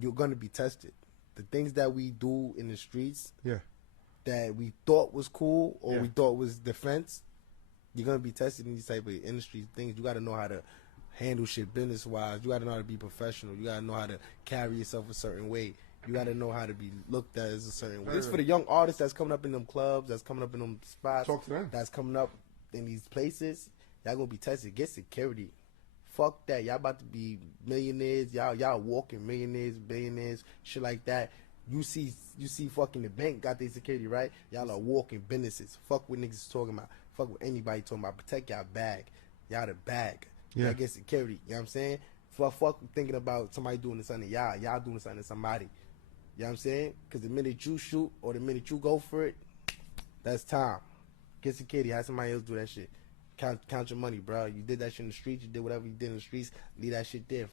you're gonna be tested. The things that we do in the streets, Yeah. that we thought was cool or Yeah. we thought was defense, you're gonna be tested in these type of industry things. You gotta know how to handle shit business wise. You gotta know how to be professional. You gotta know how to carry yourself a certain way. You gotta know how to be looked at as a certain way. This for the young artists that's coming up in them clubs, that's coming up in them spots, Talk to them. that's coming up in these places. Y'all gonna be tested. Get security. Fuck that. Y'all about to be millionaires. Y'all walking millionaires, billionaires, shit like that. You see fucking the bank got their security, right? Y'all are walking businesses. Fuck what niggas is talking about. Fuck what anybody talking about. Protect y'all bag. Y'all the bag. Yeah. Y'all get security. You know what I'm saying? Fuck thinking about somebody doing this under y'all. Y'all doing something to somebody. You know what I'm saying? Because the minute you shoot or the minute you go for it, that's time. Get security. Have somebody else do that shit. Count your money, bro. You did that shit in the streets. You did whatever you did in the streets. Leave that shit there.